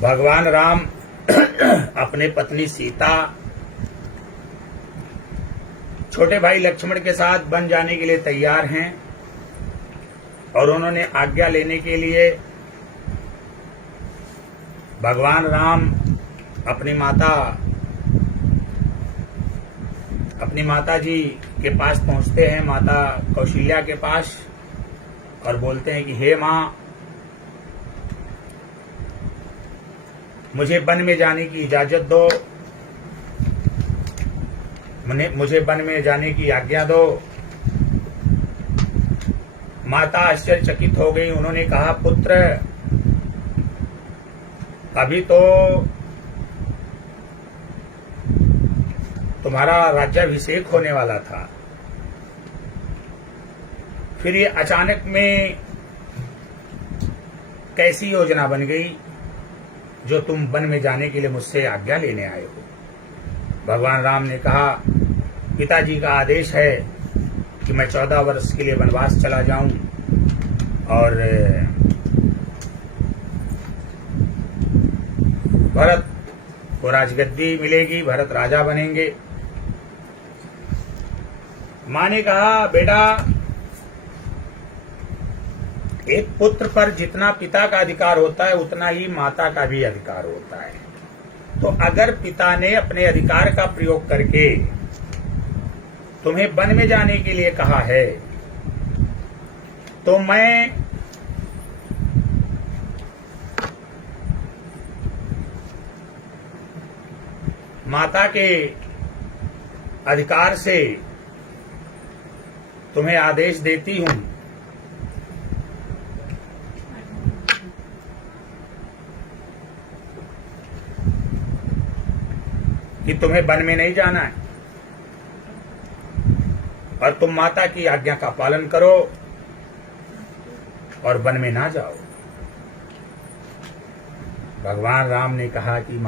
भगवान राम अपने पत्नी सीता, छोटे भाई लक्ष्मण के साथ वन जाने के लिए तैयार हैं और उन्होंने आज्ञा लेने के लिए भगवान राम अपनी माता जी के पास पहुंचते हैं, माता कौशल्या के पास, और बोलते हैं कि हे मां, मुझे वन में जाने की इजाजत दो, मुझे वन में जाने की आज्ञा दो। माता आश्चर्यचकित हो गई। उन्होंने कहा, पुत्र, अभी तो तुम्हारा राज्याभिषेक होने वाला था, फिर ये अचानक में कैसी योजना बन गई जो तुम वन में जाने के लिए मुझसे आज्ञा लेने आए हो। भगवान राम ने कहा, पिताजी का आदेश है कि मैं 14 वर्ष के लिए वनवास चला जाऊं और भरत को राजगद्दी मिलेगी, भरत राजा बनेंगे। मां ने कहा, बेटा, एक पुत्र पर जितना पिता का अधिकार होता है उतना ही माता का भी अधिकार होता है। तो अगर पिता ने अपने अधिकार का प्रयोग करके तुम्हें वन में जाने के लिए कहा है, तो मैं माता के अधिकार से तुम्हें आदेश देती हूं कि तुम्हें वन में नहीं जाना है और तुम माता की आज्ञा का पालन करो और वन में ना जाओ। भगवान राम ने कहा कि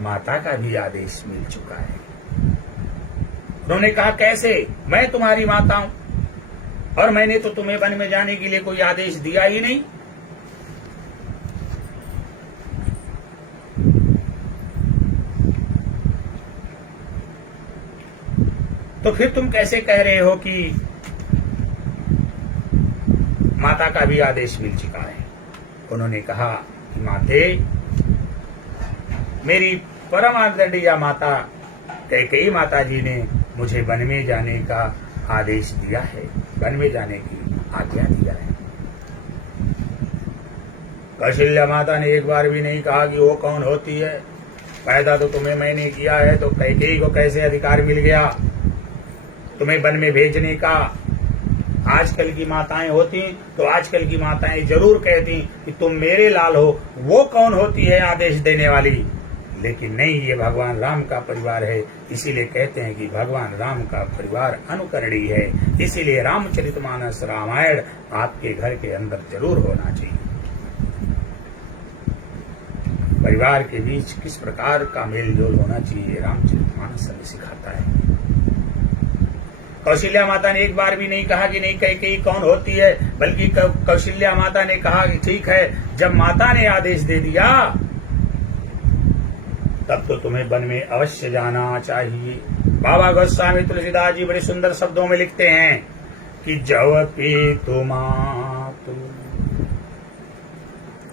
माता का भी आदेश मिल चुका है। उन्होंने कहा, कैसे? मैं तुम्हारी माता हूं और मैंने तो तुम्हें वन में जाने के लिए कोई आदेश दिया ही नहीं। तो फिर तुम कैसे कह रहे हो कि माता का भी आदेश मिल चुका है? उन्होंने कहा कि माते, मेरी परम आदरणीय माता कैकेयी माता जी ने मुझे वन में जाने का आदेश दिया है, वन में जाने की आज्ञा दिया है। कौशल्या माता ने एक बार भी नहीं कहा कि वो कौन होती है, पैदा तो तुम्हें मैंने किया है, तो कैकेयी को कैसे अधिकार मिल गया तुम्हें वन में भेजने का। आजकल की माताएं होती तो आजकल की माताएं जरूर कहती कि तुम मेरे लाल हो, वो कौन होती है आदेश देने वाली। लेकिन नहीं, ये भगवान राम का परिवार है, इसीलिए कहते हैं कि भगवान राम का परिवार अनुकरणीय है। इसीलिए रामचरितमानस रामायण आपके घर के अंदर जरूर होना चाहिए। परिवार के बीच किस प्रकार का मेल जोल होना चाहिए, रामचरितमानस हमें सिखाता है। कौशल्या माता ने एक बार भी नहीं कहा कि नहीं कैकेयी कौन होती है, बल्कि कौशल्या माता ने कहा कि ठीक है, जब माता ने आदेश दे दिया तब तो तुम्हें वन में अवश्य जाना चाहिए। बाबा गोस्वामी तुलसीदास जी बड़े सुंदर शब्दों में लिखते हैं कि जव पीतु मातु,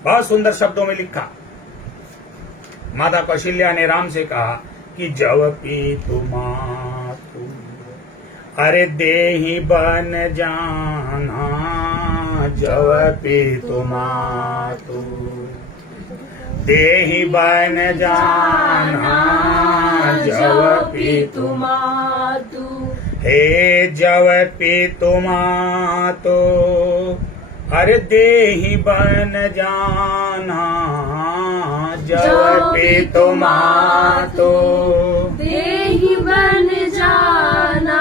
बहुत सुंदर शब्दों में लिखा। माता कौशल्या ने राम से कहा कि जव पीतु मातु, अरे देहि बन जाना, जव पीतु मातु, देहि बन जाना, जव पीतु मातु, हे जव पीतु मातु, अरे देहि बन जाना, जव पीतु मातु, देहि बन जाना,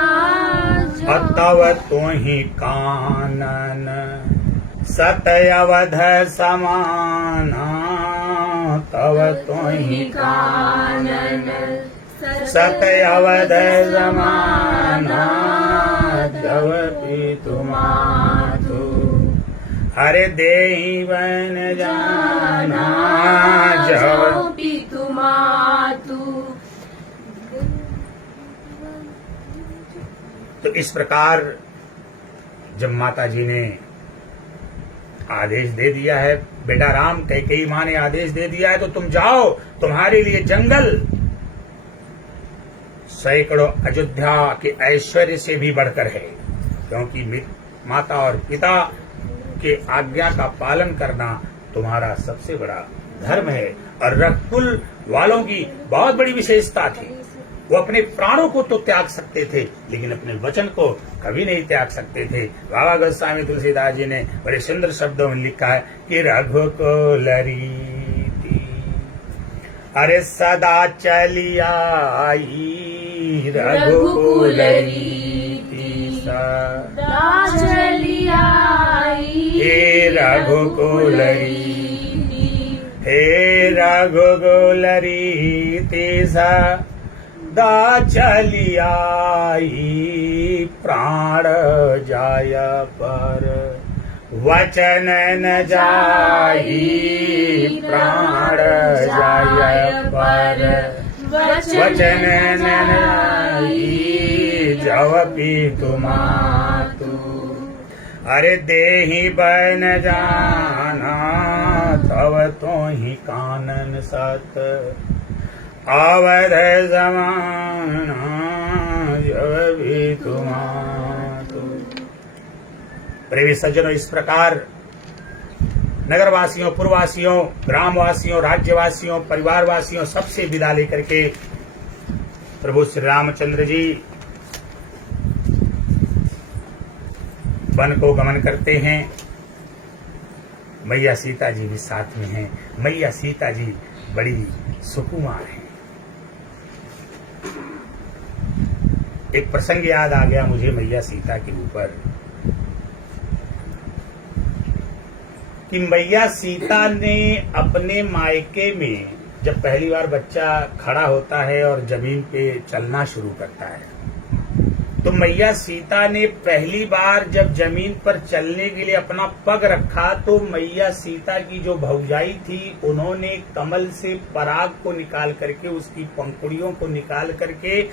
तव तुहि कानन सतयवध समाना, तव तुहि कानन सतयवध समाना, जव पीतु मातु, अरे देहि बन जाना जो पितु मातु। तो इस प्रकार जब माता जी ने आदेश दे दिया है, बेटा राम, कैकेयी माँ ने आदेश दे दिया है तो तुम जाओ, तुम्हारे लिए जंगल सैकड़ों अयोध्या के ऐश्वर्य से भी बढ़कर है, क्योंकि माता और पिता के आज्ञा का पालन करना तुम्हारा सबसे बड़ा धर्म है। और रघुकुल वालों की बहुत बड़ी विशेषता थी, वो अपने प्राणों को तो त्याग सकते थे लेकिन अपने वचन को कभी नहीं त्याग सकते थे। बाबा गोस्वामी तुलसीदास जी ने बड़े सुंदर शब्दों में लिखा है कि रघुकुल रीति अरे सदा चली आई, रघुकुल रीति सदा चली आई, हे रघुकुल रीति, हे रघुकुल रीति सदा चली आई, प्राण जाय पर वचन न जाई, प्राण जाय पर वचन न जाई, जव पितु मातु अरे देहि बन जाना, तव तो ही कानन सत अवध जमाना, जव पितु मातु। प्रेमी सज्जनों, इस प्रकार नगरवासियों, पुरवासियों, ग्रामवासियों, राज्यवासियों, परिवारवासियों सबसे विदा लेकर के प्रभु श्री रामचंद्र जी वन को गमन करते हैं। मैया सीता जी भी साथ में हैं। मैया सीता जी बड़ी सुकुमार हैं। एक प्रसंग याद आ गया मुझे मैया सीता के ऊपर कि मैया सीता ने अपने मायके में जब पहली बार बच्चा खड़ा होता है और जमीन पे चलना शुरू करता है, तो मैया सीता ने पहली बार जब जमीन पर चलने के लिए अपना पग रखा तो मैया सीता की जो भौजाई थी उन्होंने कमल से पराग को निकाल करके, उसकी पंखुड़ियों को निकाल करके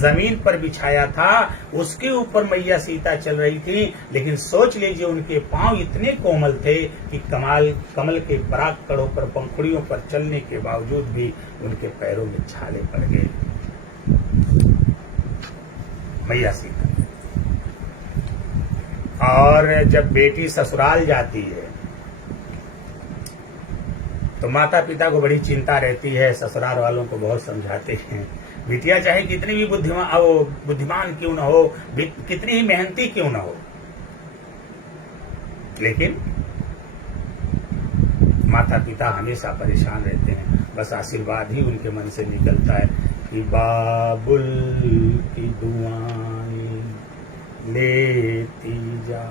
जमीन पर बिछाया था। उसके ऊपर मैया सीता चल रही थी, लेकिन सोच लीजिए उनके पांव इतने कोमल थे कि कमल के पराग कड़ों पर, पंखुड़ियों पर चलने के बावजूद भी उनके पैरों में छाले पड़ गए। मैया सीता। और जब बेटी ससुराल जाती है तो माता पिता को बड़ी चिंता रहती है, ससुराल वालों को बहुत समझाते हैं, बिटिया चाहे कितनी भी बुद्धिमान क्यों न हो, कितनी ही मेहनती क्यों न हो, लेकिन माता पिता हमेशा परेशान रहते हैं। बस आशीर्वाद ही उनके मन से निकलता है कि बाबुल की दुआएं लेती जा,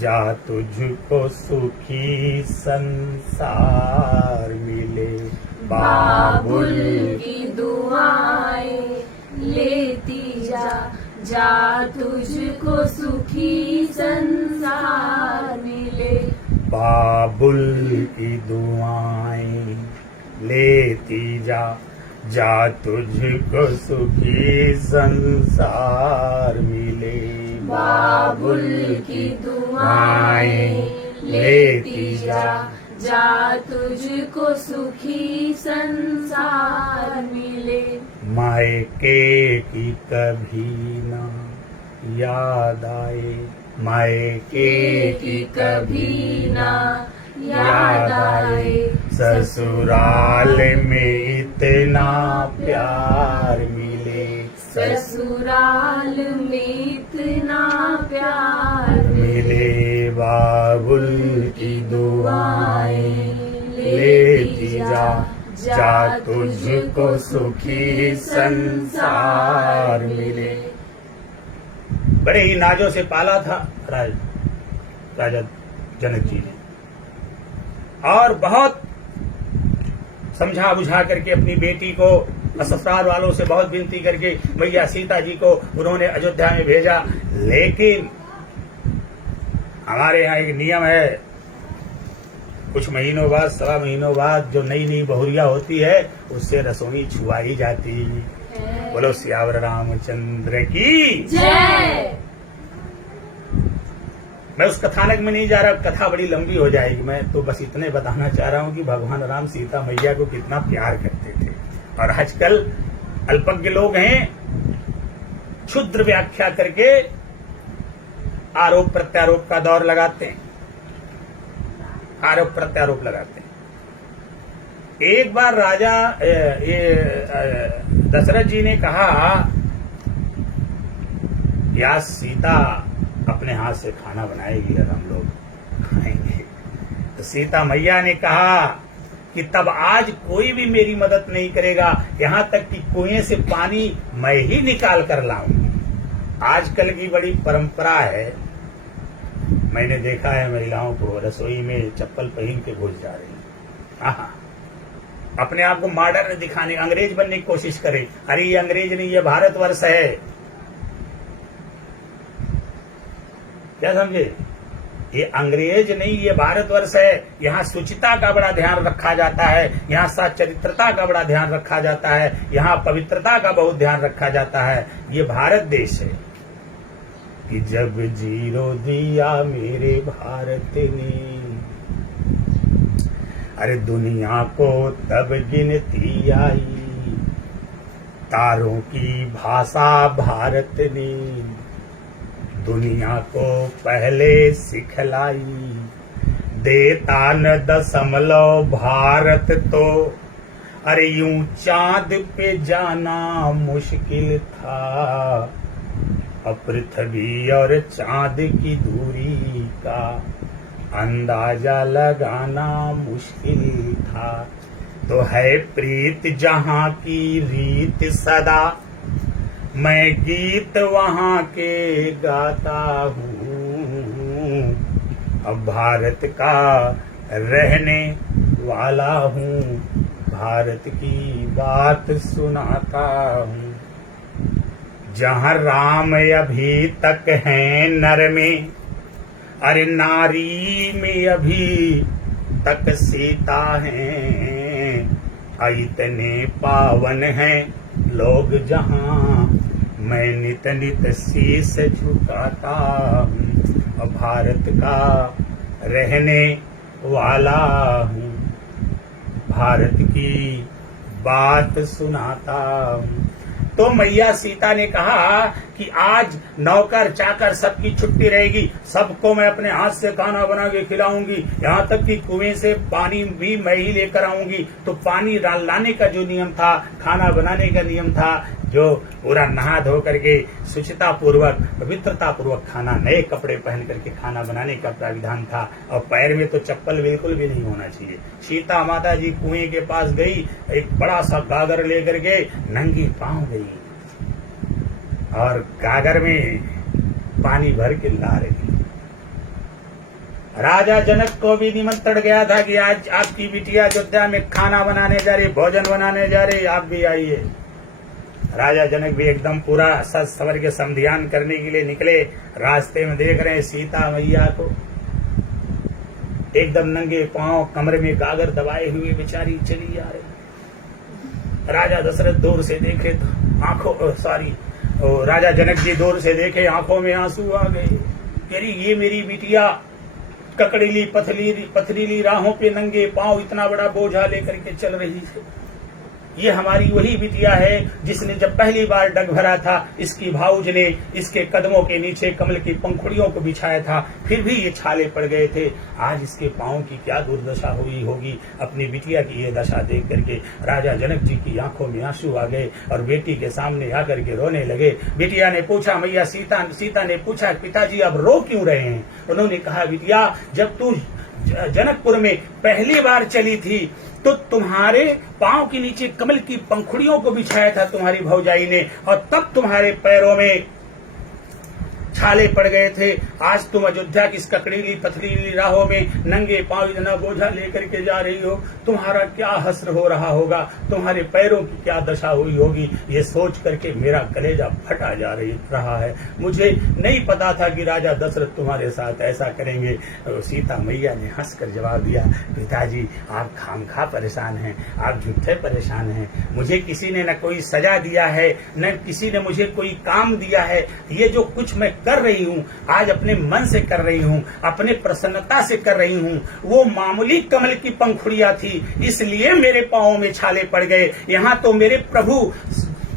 जा तुझको सुखी संसार मिले। बाबुल की दुआएं लेती जा, जा तुझको सुखी संसार मिले। बाबुल की दुआएं लेती जा, जा तुझको सुखी संसार मिले। बाबुल की दुआएं लेती जा, जा तुझको सुखी संसार मिले। मायके की कभी ना याद आए, मायके की कभी ना याद आए, ससुराल में इतना प्यार मिले। ससुराल में इतना प्यार मिले। बाबुल की दुआएं लेती जा, जा तुझको सुखी संसार मिले। बड़े ही नाजों से पाला था राजा जनक जी ने, और बहुत समझा बुझा करके अपनी बेटी को ससुराल वालों से बहुत विनती करके मैया सीता जी को उन्होंने अयोध्या में भेजा। लेकिन हमारे यहाँ एक नियम है, कुछ महीनों बाद, 7 महीनों बाद जो नई नई बहुरिया होती है उससे रसोई छुआई जाती। बोलो सियावर रामचंद्र की जय। मैं उस कथानक में नहीं जा रहा, कथा बड़ी लंबी हो जाएगी। मैं तो बस इतने बताना चाह रहा हूँ कि भगवान राम सीता मैया को कितना प्यार करते थे। और आजकल अल्पज्ञ लोग हैं, क्षुद्र व्याख्या करके आरोप प्रत्यारोप का दौर लगाते हैं, आरोप प्रत्यारोप लगाते हैं। एक बार राजा दशरथ जी ने कहा कि आज सीता अपने हाथ से खाना बनाएगी और हम लोग खाएंगे। तो सीता मैया ने कहा कि तब आज कोई भी मेरी मदद नहीं करेगा, यहां तक कि कुएं से पानी मैं ही निकाल कर लाऊंगी। आजकल की बड़ी परंपरा है, मैंने देखा है महिलाओं को रसोई में चप्पल पहन के घुस जा रही, हाँ, अपने आप को मॉडर्न दिखाने, अंग्रेज बनने की कोशिश करे। अरे ये अंग्रेज नहीं, ये भारतवर्ष है, क्या समझे? ये अंग्रेज नहीं, ये भारतवर्ष है। यहाँ शुचिता का बड़ा ध्यान रखा जाता है, यहाँ सच्चरित्रता का बड़ा ध्यान रखा जाता है, यहाँ पवित्रता का बहुत ध्यान रखा जाता है। ये भारत देश है कि जब जीरो दिया मेरे भारत ने, अरे दुनिया को तब गिनती आई, तारों की भाषा भारत ने दुनिया को पहले सिखलाई। देता न दशमलव भारत तो, अरे यूं चांद पे जाना मुश्किल था। अब पृथ्वी और चांद की दूरी का अंदाजा लगाना मुश्किल था। तो है प्रीत जहां की रीत सदा, मैं गीत वहां के गाता हूँ। अब भारत का रहने वाला हूँ, भारत की बात सुनाता हूँ। जहाँ राम अभी तक हैं नर में, अरे नारी में अभी तक सीता हैं। इतने पावन हैं लोग जहाँ, मैं नित नित शीश झुकाता हूँ। और भारत का रहने वाला हूँ, भारत की बात सुनाता हूँ। तो मैया सीता ने कहा कि आज नौकर चाकर सबकी छुट्टी रहेगी, सबको मैं अपने हाथ से खाना बना के खिलाऊंगी, यहाँ तक कि कुएं से पानी भी मैं ही लेकर आऊंगी। तो पानी लाने का जो नियम था, खाना बनाने का नियम था, जो पूरा नहा धो करके शुचिता पूर्वक पवित्रता पूर्वक खाना, नए कपड़े पहन करके खाना बनाने का प्राविधान था। और पैर में तो चप्पल बिल्कुल भी नहीं होना चाहिए। सीता माता जी कुएं के पास गई, एक बड़ा सा गागर लेकर के नंगी पांव गई और गागर में पानी भर के ला रही। राजा जनक को भी निमंत्रण गया था कि आज आपकी बिटिया अयोध्या में खाना बनाने जा रही, भोजन बनाने जा रही, आप भी आइए। राजा जनक भी एकदम पूरा सज सवर के संध्यान करने के लिए निकले। रास्ते में देख रहे हैं सीता मैया को एकदम नंगे पांव, कमरे में गागर दबाए हुए बेचारी चली आ रही। राजा दशरथ दूर से देखे तो राजा जनक जी दूर से देखे, आंखों में आंसू आ गए। यारी ये मेरी बिटिया ककड़ीली पथरीली राहों पे नंगे पांव इतना बड़ा बोझा लेकर के चल रही है। ये हमारी वही बिटिया है जिसने जब पहली बार डग भरा था, इसकी भाऊज ने इसके कदमों के नीचे कमल की पंखुड़ियों को बिछाया था, फिर भी ये छाले पड़ गए थे। आज इसके पांव की क्या दुर्दशा हुई होगी। अपनी बिटिया की ये दशा देख करके राजा जनक जी की आंखों में आंसू आ गए और बेटी के सामने आकर के रोने लगे। बिटिया ने पूछा, मैया सीता ने पूछा, पिताजी अब रो क्यों रहे हैं? उन्होंने कहा, बिटिया जब तू जनकपुर में पहली बार चली थी तो तुम्हारे पांव के नीचे कमल की पंखुड़ियों को बिछाया था तुम्हारी भौजाई ने, और तब तुम्हारे पैरों में छाले पड़ गए थे। आज तुम अयोध्या की इस ककड़ीली पथरीली राहों में नंगे पांव इतना बोझा लेकर के जा रही हो। तुम्हारा क्या हस्र हो रहा होगा, तुम्हारे पैरों की क्या दशा हुई होगी, ये सोच करके मेरा कलेजा फटा जा रहा है। मुझे नहीं पता था कि राजा दशरथ तुम्हारे साथ ऐसा करेंगे। और सीता मैया ने हंसकर जवाब दिया, पिताजी आप खामखा परेशान हैं, आप झूठे परेशान हैं। मुझे किसी ने न कोई सजा दिया है, न किसी ने मुझे कोई काम दिया है। ये जो कुछ मैं कर रही हूँ आज अपने मन से कर रही हूँ, अपने प्रसन्नता से कर रही हूँ। वो मामूली कमल की पंखुड़ियां थी, इसलिए मेरे पांवों में छाले पड़ गए। यहाँ तो मेरे प्रभु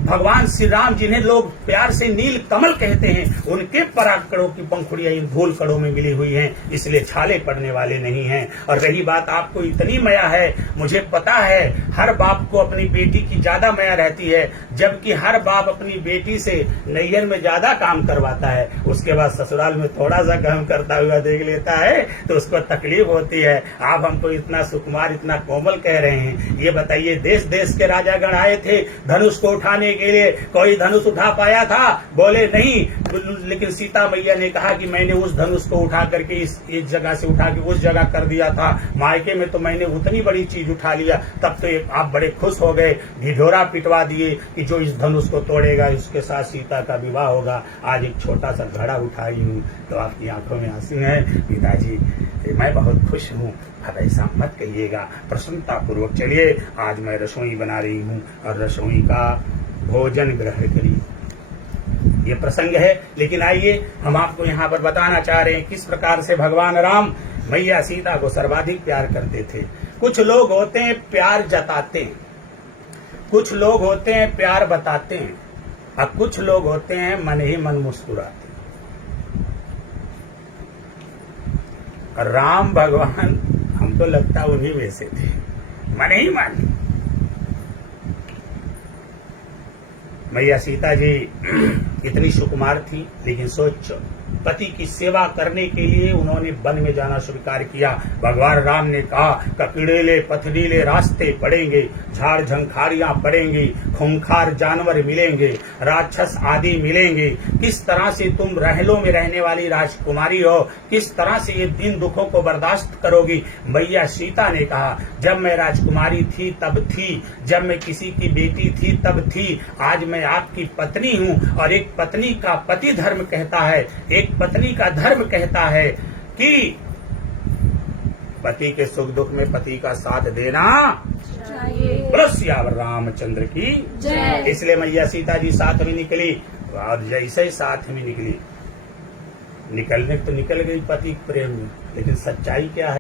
भगवान श्री राम, जिन्हें लोग प्यार से नील कमल कहते हैं, उनके परागकणों की पंखुड़ियां इन धूल कणों में मिली हुई हैं, इसलिए छाले पड़ने वाले नहीं हैं। और रही बात आपको इतनी माया है, मुझे पता है हर बाप को अपनी बेटी की ज्यादा माया रहती है, जबकि हर बाप अपनी बेटी से नैयर में ज्यादा काम करवाता है, उसके बाद ससुराल में थोड़ा सा काम करता हुआ देख लेता है तो उसको तकलीफ होती है। आप हमको इतना सुकुमार, इतना कोमल कह रहे हैं। ये बताइए, देश देश के राजागण आए थे धनुष को उठाने के लिए, कोई धनुष उठा पाया था? बोले नहीं। लेकिन सीता मैया ने कहा कि मैंने उस धनुष को उठा करके इस जगह से उठा के उस जगह कर दिया था, मायके में तो मैंने उतनी बड़ी चीज उठा लिया। तब तो आप बड़े खुश हो गए, ढिढोरा पिटवा दिए कि जो इस धनुष को तोड़ेगा उसके साथ सीता का विवाह होगा। आज एक छोटा सा घड़ा उठाई हूँ तो आपकी आंखों में आंसू हैं। पिताजी मैं बहुत खुश हूँ, अब ऐसा मत कहिएगा, प्रसन्नता पूर्वक चलिए। आज मैं रसोई बना रही हूँ और रसोई का भोजन ग्रहण करिए। ये प्रसंग है, लेकिन आइए हम आपको यहाँ पर बताना चाह रहे हैं किस प्रकार से भगवान राम मैया सीता को सर्वाधिक प्यार करते थे। कुछ लोग होते हैं प्यार जताते हैं, कुछ लोग होते हैं प्यार बताते हैं, और कुछ लोग होते हैं मन ही मन मुस्कुराते हैं। और राम भगवान हमको लगता उन्हीं में से थे, मन ही मन। मैया सीता जी इतनी सुकुमार थी, लेकिन सोचो पति की सेवा करने के लिए उन्होंने वन में जाना स्वीकार किया। भगवान राम ने कहा, ककीड़ेले पथरीले रास्ते पड़ेंगे, झाड़ झंखारियां पड़ेंगी, खूंखार जानवर मिलेंगे, राक्षस आदि मिलेंगे। किस तरह से तुम रहलों में रहने वाली राजकुमारी हो, किस तरह से ये दिन दुखों को बर्दाश्त करोगी? मैया सीता ने कहा, जब मैं राजकुमारी थी तब थी, जब मैं किसी की बेटी थी तब थी, आज मैं आपकी पत्नी हूँ। और एक पत्नी का पति धर्म कहता है, एक पत्नी का धर्म कहता है कि पति के सुख दुख में पति का साथ देना चाहिए। बोलो सियावर रामचंद्र की जय। इसलिए मैया सीता जी साथ में निकली, और जैसे ही साथ में निकली, निकलने तो निकल गई पति प्रेम में, लेकिन सच्चाई क्या है?